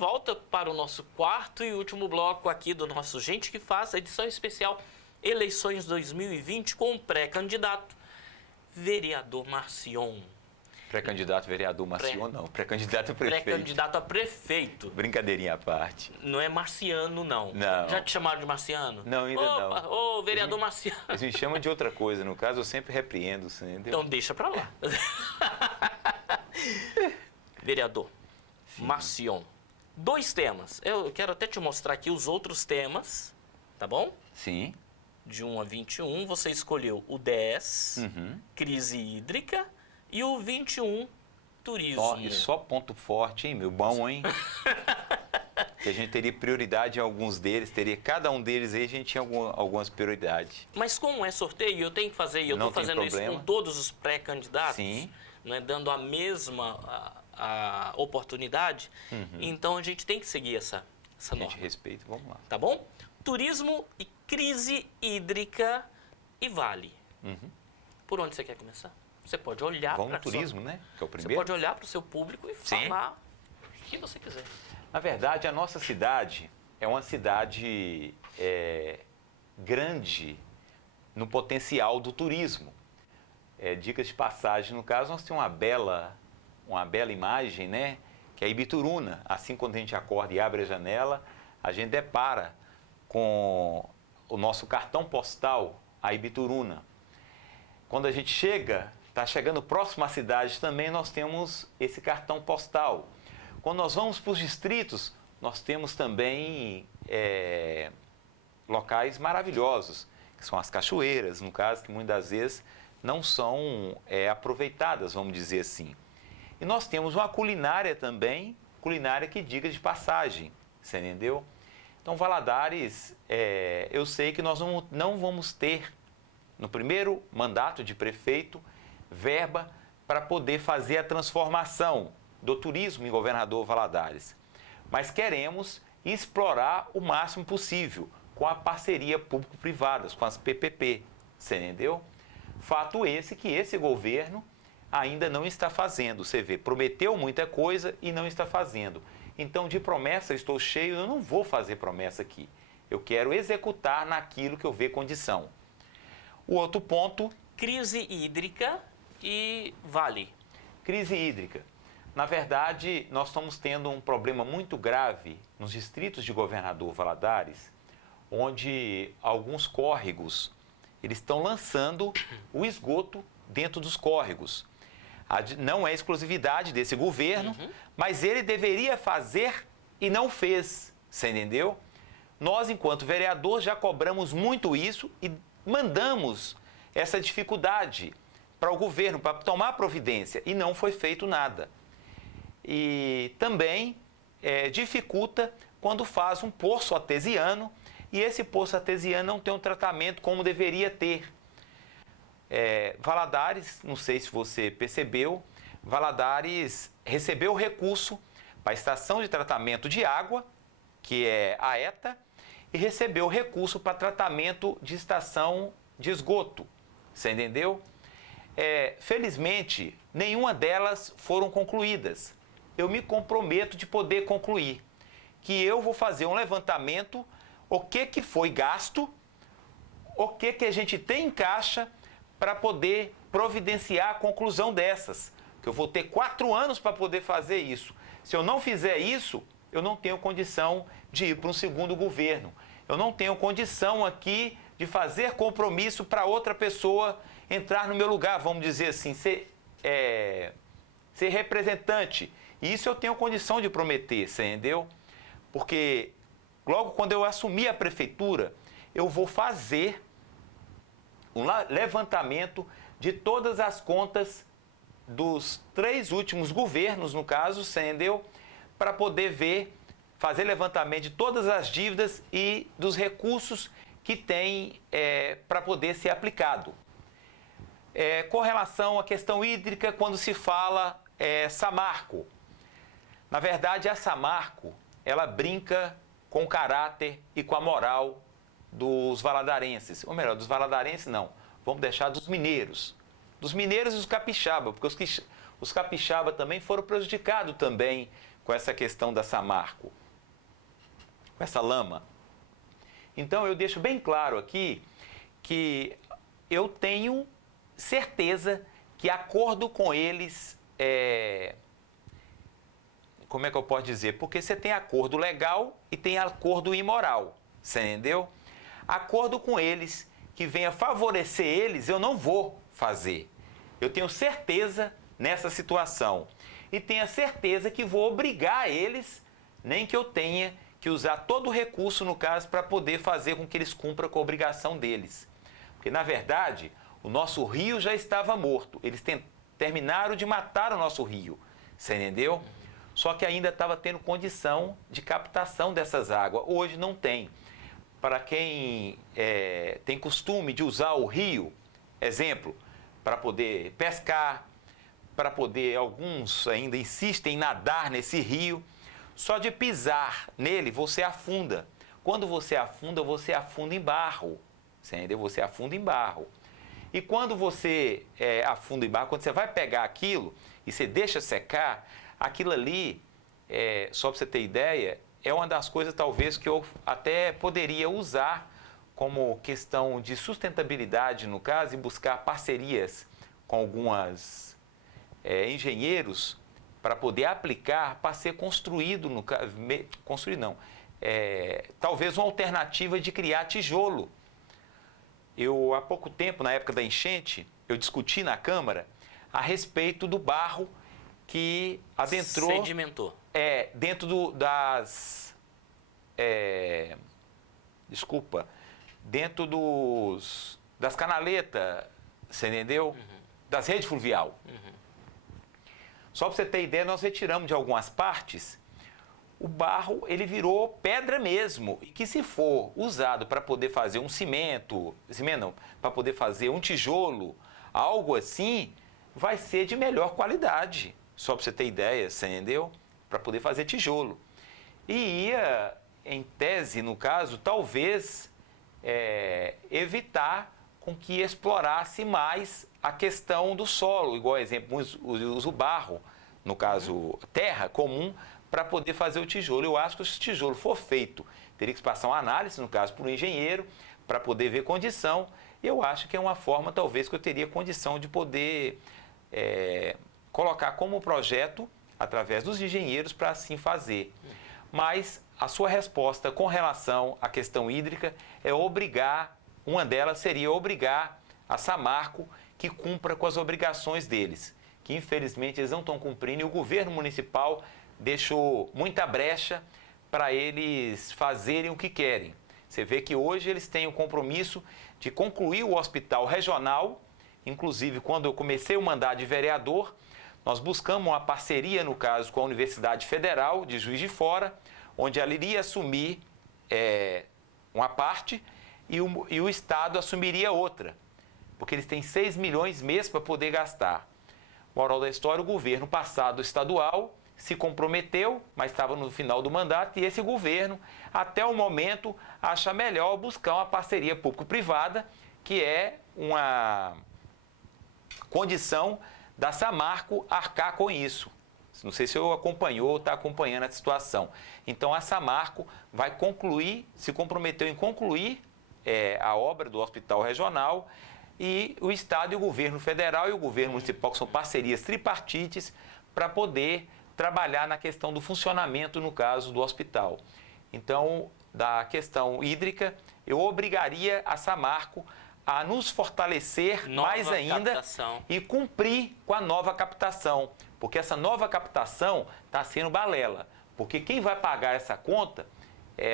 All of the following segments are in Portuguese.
volta para o nosso quarto e último bloco aqui do nosso Gente que Faz, a edição especial Eleições 2020 com o pré-candidato vereador Marcion. Pré-candidato vereador Marcion, não. Pré-candidato a prefeito. Pré-candidato a prefeito. Brincadeirinha à parte. Não é Marciano, não. Não. Já te chamaram de Marciano? Não, ainda Opa, não. Ô, vereador Marciano. Eles me chamam de outra coisa. No caso, eu sempre repreendo, entendeu? Então deixa pra lá. Vereador Marcion. 2 temas. Eu quero até te mostrar aqui os outros temas, tá bom? Sim. De 1 a 21, você escolheu o 10, crise hídrica, e o 21, turismo. E só ponto forte, hein, meu? Bom, hein? Que a gente teria prioridade em alguns deles, cada um deles aí a gente tinha algumas prioridades. Mas como é sorteio, eu tenho que fazer, e eu Não estou fazendo isso com todos os pré-candidatos, Sim. Não é, dando a mesma a oportunidade, então a gente tem que seguir essa norma. A gente respeita, vamos lá. Tá bom? Turismo e crise hídrica e vale. Por onde você quer começar? Você pode olhar para o turismo, né? Que é o Você primeiro. pode olhar para o seu público e falar o que você quiser. Na verdade, a nossa cidade é uma cidade grande no potencial do turismo. Dicas de passagem, no caso, nós temos uma bela imagem, né? Que é a Ibituruna. Assim, quando a gente acorda e abre a janela, a gente depara com o nosso cartão postal, a Ibituruna. Quando a gente está chegando próximo à cidade também, nós temos esse cartão postal. Quando nós vamos para os distritos, nós temos também locais maravilhosos, que são as cachoeiras, no caso, que muitas das vezes não são aproveitadas, vamos dizer assim. E nós temos uma culinária também, culinária que diga de passagem, você entendeu? Então, Valadares, eu sei que nós não vamos ter, no primeiro mandato de prefeito, verba para poder fazer a transformação do turismo em Governador Valadares. Mas queremos explorar o máximo possível com a parceria público-privada, com as PPP, você entendeu? Fato esse que esse governo ainda não está fazendo. Você vê, prometeu muita coisa e não está fazendo. Então, de promessa, estou cheio, eu não vou fazer promessa aqui. Eu quero executar naquilo que eu ver condição. O outro ponto... Crise hídrica e vale. Crise hídrica. Na verdade, nós estamos tendo um problema muito grave nos distritos de Governador Valadares, onde alguns córregos eles estão lançando o esgoto dentro dos córregos. Não é exclusividade desse governo, mas ele deveria fazer e não fez, você entendeu? Nós, enquanto vereador, já cobramos muito isso e mandamos essa dificuldade para o governo, para tomar providência, e não foi feito nada. E também dificulta quando faz um poço artesiano e esse poço artesiano não tem um tratamento como deveria ter. Valadares, não sei se você percebeu, Valadares recebeu recurso para a estação de tratamento de água, que é a ETA, e recebeu recurso para tratamento de estação de esgoto, você entendeu? Felizmente, nenhuma delas foram concluídas. Eu me comprometo de poder concluir, que eu vou fazer um levantamento, o que foi gasto, o que a gente tem em caixa para poder providenciar a conclusão dessas. Que eu vou ter 4 anos para poder fazer isso. Se eu não fizer isso, eu não tenho condição de ir para um segundo governo. Eu não tenho condição aqui de fazer compromisso para outra pessoa entrar no meu lugar, vamos dizer assim, ser representante. E isso eu tenho condição de prometer, você entendeu? Porque logo quando eu assumir a prefeitura, eu vou fazer um levantamento de todas as contas dos 3 últimos governos, no caso, entendeu? Para poder fazer levantamento de todas as dívidas e dos recursos que tem para poder ser aplicado. Com relação à questão hídrica, quando se fala Samarco, na verdade a Samarco, ela brinca com o caráter e com a moral dos valadarenses, ou melhor, dos valadarenses não, vamos deixar dos mineiros e dos capixaba, porque os capixaba também foram prejudicados também com essa questão da Samarco, com essa lama. Então eu deixo bem claro aqui que eu tenho certeza que acordo com eles como é que eu posso dizer? Porque você tem acordo legal e tem acordo imoral, você entendeu? Acordo com eles que venha favorecer eles, eu não vou fazer. Eu tenho certeza nessa situação. E tenho a certeza que vou obrigar eles, nem que eu tenha que usar todo o recurso, no caso, para poder fazer com que eles cumpram com a obrigação deles. Porque, na verdade, o nosso rio já estava morto. Eles terminaram de matar o nosso rio, você entendeu? Só que ainda estava tendo condição de captação dessas águas. Hoje não tem. Para quem tem costume de usar o rio, exemplo, para poder pescar, para poder, alguns ainda insistem em nadar nesse rio, só de pisar nele você afunda. Quando você afunda em barro, você entendeu? Você afunda em barro. E quando você afunda em barro, quando você vai pegar aquilo e você deixa secar, aquilo ali, só para você ter ideia, é uma das coisas talvez que eu até poderia usar como questão de sustentabilidade, no caso, e buscar parcerias com alguns engenheiros para poder aplicar, para ser construído, no caso, construído não, talvez uma alternativa de criar tijolo. Eu, há pouco tempo, na época da enchente, eu discuti na Câmara a respeito do barro que adentrou... Sedimentou. Dentro dentro das canaletas, você entendeu? Uhum. Das redes fluvial. Uhum. Só para você ter ideia, nós retiramos de algumas partes, o barro, ele virou pedra mesmo, e que se for usado para poder fazer um cimento não, para poder fazer um tijolo, algo assim, vai ser de melhor qualidade. Só para você ter ideia, você entendeu? Para poder fazer tijolo. E ia, em tese, no caso, talvez evitar com que explorasse mais a questão do solo, igual exemplo, usa o barro, no caso terra comum, para poder fazer o tijolo. Eu acho que se o tijolo for feito, teria que passar uma análise, no caso, por um engenheiro, para poder ver condição. Eu acho que é uma forma, talvez, que eu teria condição de poder colocar como projeto, através dos engenheiros, para assim fazer. Mas a sua resposta com relação à questão hídrica é obrigar, uma delas seria obrigar a Samarco que cumpra com as obrigações deles, que infelizmente eles não estão cumprindo, e o governo municipal deixou muita brecha para eles fazerem o que querem. Você vê que hoje eles têm o compromisso de concluir o hospital regional. Inclusive, quando eu comecei o mandato de vereador, nós buscamos uma parceria, no caso, com a Universidade Federal de Juiz de Fora, onde ela iria assumir uma parte e o Estado assumiria outra, porque eles têm 6 milhões mês para poder gastar. Moral da história, o governo passado estadual se comprometeu, mas estava no final do mandato, e esse governo, até o momento, acha melhor buscar uma parceria público-privada, que é uma condição da Samarco arcar com isso. Não sei se eu acompanhou ou está acompanhando a situação. Então, a Samarco vai concluir, se comprometeu em concluir a obra do Hospital Regional, e o Estado e o Governo Federal e o Governo Municipal, que são parcerias tripartites, para poder trabalhar na questão do funcionamento, no caso do hospital. Então, da questão hídrica, eu obrigaria a Samarco a nos fortalecer mais ainda captação. E cumprir com a nova captação, porque essa nova captação está sendo balela, porque quem vai pagar essa conta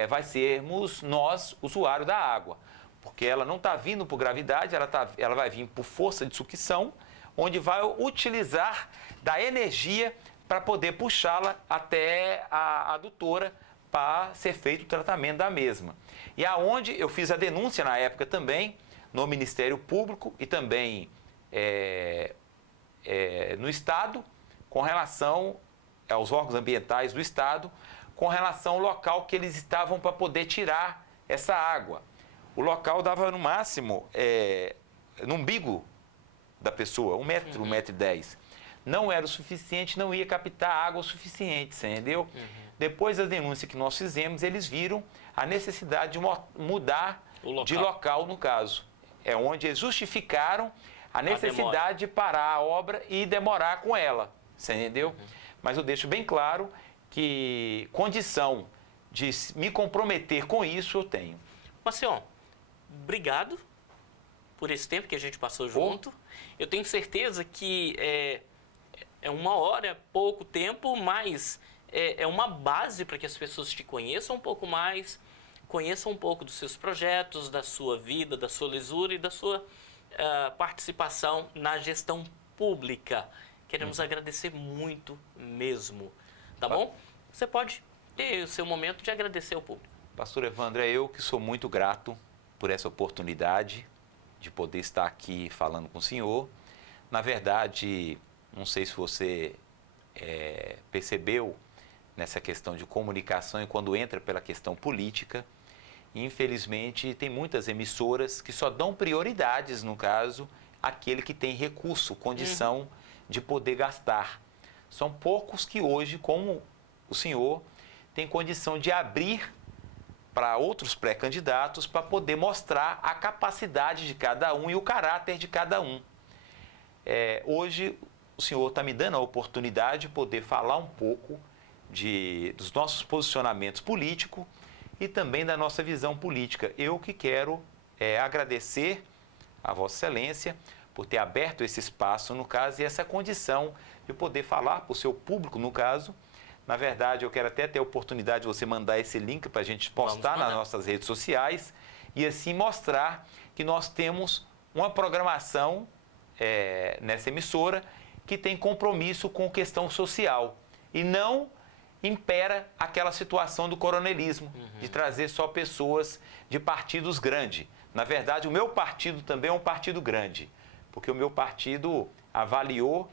vai sermos nós, usuários da água, porque ela não está vindo por gravidade, ela vai vir por força de sucção, onde vai utilizar da energia para poder puxá-la até a adutora para ser feito o tratamento da mesma. E aonde eu fiz a denúncia na época também, no Ministério Público e também no Estado, com relação aos órgãos ambientais do Estado, com relação ao local que eles estavam para poder tirar essa água. O local dava no máximo no umbigo da pessoa, 1 metro, 1,10 m. não era o suficiente, não ia captar água o suficiente, você entendeu? Depois da denúncia que nós fizemos, eles viram a necessidade de mudar de local, no caso. É onde eles justificaram a necessidade de parar a obra e demorar com ela, você entendeu? Mas eu deixo bem claro que condição de me comprometer com isso eu tenho. Marcion, obrigado por esse tempo que a gente passou junto. Eu tenho certeza que é 1 hora, é pouco tempo, mas é uma base para que as pessoas te conheçam um pouco mais, conheçam um pouco dos seus projetos, da sua vida, da sua lisura e da sua participação na gestão pública. Queremos agradecer muito mesmo, tá bom? Você pode ter o seu momento de agradecer ao público. Pastor Evandro, eu que sou muito grato por essa oportunidade de poder estar aqui falando com o senhor. Na verdade, não sei se você percebeu nessa questão de comunicação e quando entra pela questão política, infelizmente tem muitas emissoras que só dão prioridades, no caso, àquele que tem recurso, condição de poder gastar. São poucos que hoje, como o senhor, tem condição de abrir para outros pré-candidatos para poder mostrar a capacidade de cada um e o caráter de cada um. Hoje, o senhor está me dando a oportunidade de poder falar um pouco dos nossos posicionamentos políticos e também da nossa visão política. Eu que quero agradecer a Vossa Excelência por ter aberto esse espaço, no caso, e essa condição de poder falar para o seu público, no caso. Na verdade, eu quero até ter a oportunidade de você mandar esse link para a gente postar nas nossas redes sociais e assim mostrar que nós temos uma programação nessa emissora que tem compromisso com questão social e não impera aquela situação do coronelismo, de trazer só pessoas de partidos grandes. Na verdade, o meu partido também é um partido grande, porque o meu partido avaliou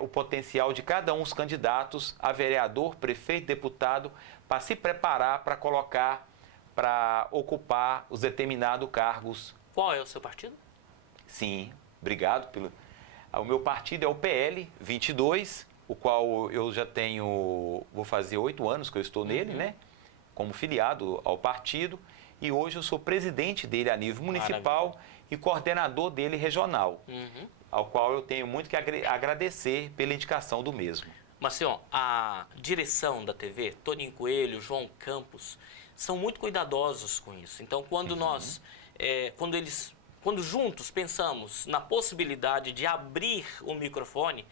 o potencial de cada um dos candidatos a vereador, prefeito, deputado, para se preparar para colocar, para ocupar os determinados cargos. Qual é o seu partido? Sim, obrigado pelo... O meu partido é o PL 22, o qual eu já tenho, vou fazer 8 anos que eu estou nele, né? Como filiado ao partido, e hoje eu sou presidente dele a nível municipal e coordenador dele regional. Ao qual eu tenho muito que agradecer pela indicação do mesmo. Marcion, a direção da TV, Toninho Coelho, João Campos, são muito cuidadosos com isso. Então, quando quando juntos pensamos na possibilidade de abrir o microfone,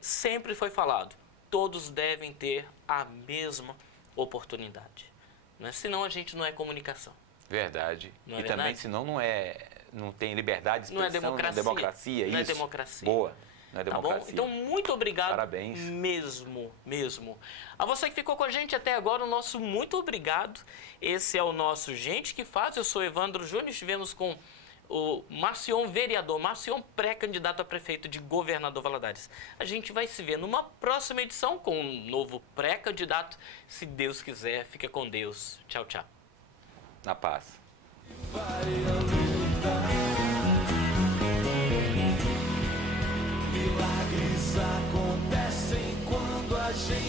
sempre foi falado, todos devem ter a mesma oportunidade. Né? Senão a gente não é comunicação. Verdade. Não é verdade? Também, senão não tem liberdade de expressão, não é democracia. Isso. Não é democracia. Boa. Não é democracia. Tá bom? Então, muito obrigado. Parabéns. Mesmo. A você que ficou com a gente até agora, o nosso muito obrigado. Esse é o nosso Gente que Faz. Eu sou Evandro Júnior. Estivemos com o Marcion, vereador, Marcion, pré-candidato a prefeito de Governador Valadares. A gente vai se ver numa próxima edição com um novo pré-candidato. Se Deus quiser, fica com Deus. Tchau, tchau. Na paz. Milagres acontecem quando a gente